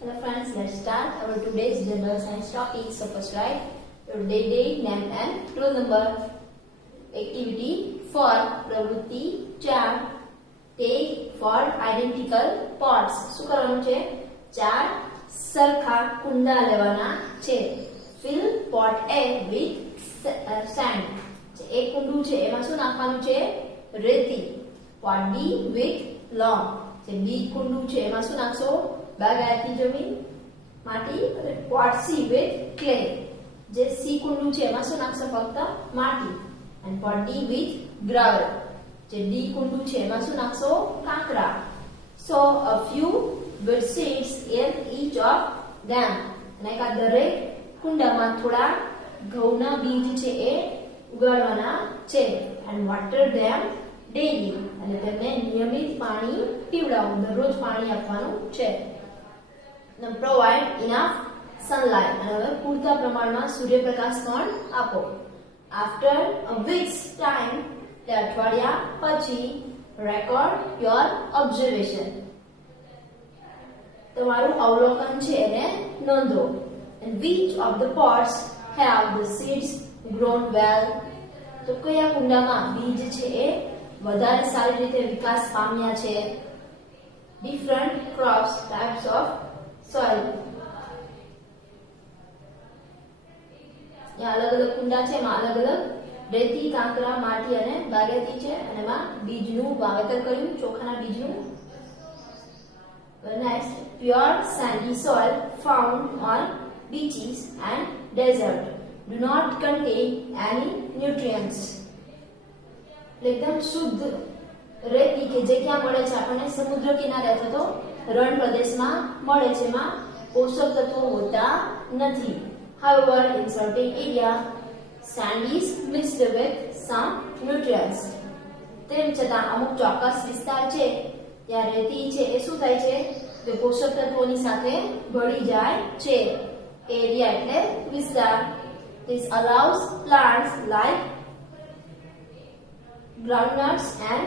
Hello friends, let's start our today's general science topic. So first write your day, name and roll number. Activity for પ્રવૃત્તિ 4. Take 4 identical pots. શું કરવાનું છે? 4 સરખા કુંડા લેવાના છે. Fill pot A with sand. એક કુંડું છે એમાં શું નાખવાનું છે? રેતી. Pot B with loam. જે બી કુંડું છે એમાં શું નાખશો? બાગાયતી જમીન માટી. અને pot C with clay. જે સી કુંડું છે એમાં શું નાખશો? ફક્ત માટી. and pot D with gravel. જે ડી કુંડું છે એમાં શું નાખશો? કાંકરા. So a few good seeds in each of them. અને આ દરેક કુંડામાં થોડા ઘઉંના બીજ છે એ ઉગાડવાના છે. and water them daily. અને તેમને નિયમિત પાણી પીવડાવવું, દરરોજ પાણી આપવાનું છે. and provide enough sunlight. અને હવે પૂરતા પ્રમાણમાં સૂર્યપ્રકાશ પણ આપો. after a week's time, તે અઠવાડિયા પછી record your observation. તમારું અવલોકન છે એને નોંધો. and which of the pots have the seeds grown well? તો કયા કુંડામાં બીજ છે એ વધારે સારી રીતે વિકાસ પામ્યા છે? different crops, types of soil. यहाँ अलग अलग कुंडा છે એમાં અલગ અલગ રેતી, કાંકરા, માટી અને બાગાયતી છે. અને એમાં બીજનું વાવેતર કર્યું, ચોખાના બીજનું. next, pure sandy soil found on beaches and desert do not contain any nutrients. એકદમ શુદ્ધ રેતી કે જે ક્યાં મળે છે? આપણને સમુદ્ર કિનારે અથવા તો રણ પ્રદેશમાં મળે છે, એમાં પોષક તત્વો હોતા નથી. However, in certain area, sand is mixed with some nutrients. તેમ છતાં અમુક ચોક્કસ વિસ્તાર છે ત્યાં રેતી છે એ શું થાય છે? તે પોષક તત્વોની સાથે ભળી જાય છે. એરિયા એટલે વિસ્તાર. This allows plants like groundnuts and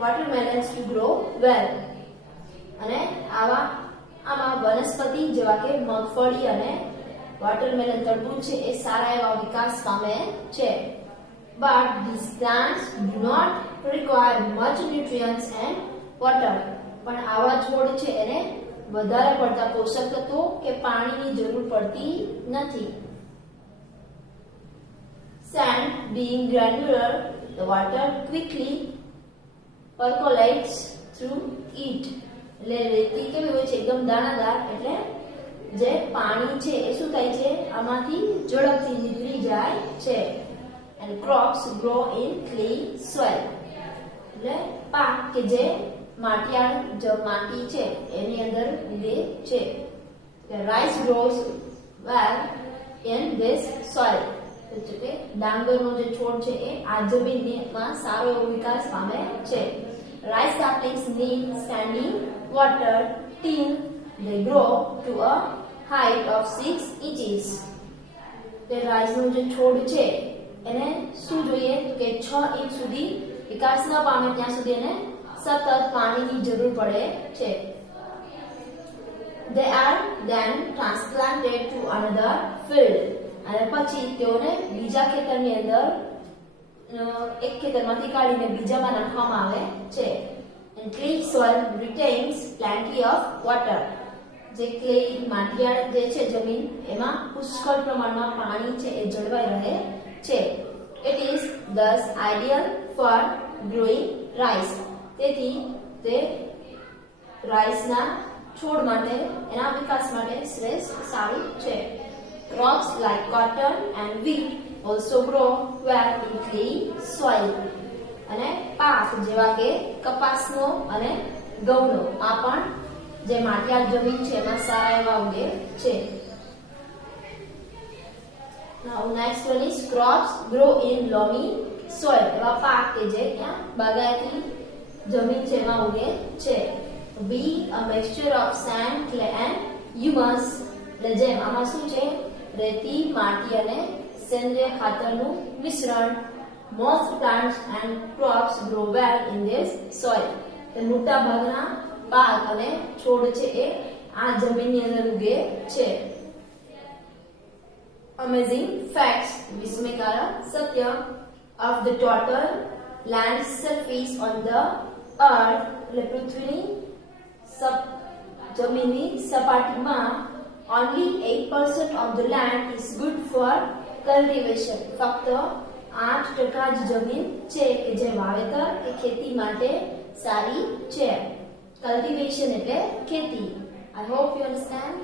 watermelons to grow well. અને આમાં વનસ્પતિ જેવા કે મગફળી અને watermelon તરબૂચ છે એ સારા એવા વિકાસ પામે છે. but these plants do not require much nutrients and water. પણ આવા છોડ છે એને વધારે પડતા પોષક તત્વો કે પાણીની જરૂર પડતી નથી. sand being granular, the water quickly percolates through it. એટલે રેતી કેવી હોય છે? એકદમ દાણાદાર. એટલે જે પાણી છે એ શું થાય છે? આમાંથી ઝડપથી નીકળી જાય છે. and crops grow in clay soil. એટલે પાક કે જે માટીયાળ માટી છે એની અંદર ઉગે છે. rice grows well in this soil. એટલે કે ડાંગરનો જે છોડ છે એ આ જમીનમાં સારો એવો વિકાસ પામે છે. rice saplings need standing water till they grow to a height of 6 inches. તે રાઈસનો જે છોડ છે એને શું જોઈએ? કે 6 ઇંચ સુધી વિકાસ ન પામે ત્યાં સુધી એને સતત પાણીની જરૂર પડે છે. They are then transplanted to another field. અને પછી તેઓને બીજા ખેતરની અંદર એક ખેતરમાંથી કાઢીને બીજામાં નાખવામાં આવે છે. and clay soil retains plenty of water. જે ક્લે માટીયાળ જે છે જમીન એમાં પુષ્કળ પ્રમાણમાં પાણી છે એ જળવાઈ રહે છે. it is thus ideal for growing rice. તેથી તે રાઈસના છોડ માટે એના વિકાસ માટે શ્રેષ્ઠ સારું છે. crops like cotton and wheat also grow well in clay soil. અને પાક જેવા કે કપાસનો અને ઘઉંનો આ પણ જે માટીયાળ જમીન છે એમાં સારા એવા ઉગે છે. Now next one is crops grow in loamy soil. એવા પાક કે જે ત્યાં બાગાયતી જમીન છે એમાં ઉગે છે. be a mixture of sand, clay and humus. એટલે જેમ આમાં શું છે? રેતી, માટી અને સેન્દ્રિય ખાતરનું મિશ્રણ. most plants and crops grow well in this soil. મોટા ભાગના પાક અને છોડ છે એ આ જમીનની અંદર ઉગે છે. Amazing facts, વિસ્મયકારક Satya. Of the total land surface on the earth, એટલે પૃથ્વીની જમીનની સપાટીમાં only 8% of the land is good for cultivation. ફક્ત 8% જ જમીન છે કે જે વાવેતર કે ખેતી માટે સારી છે. કલ્ટિવેશન એટલે ખેતી. I hope you understand.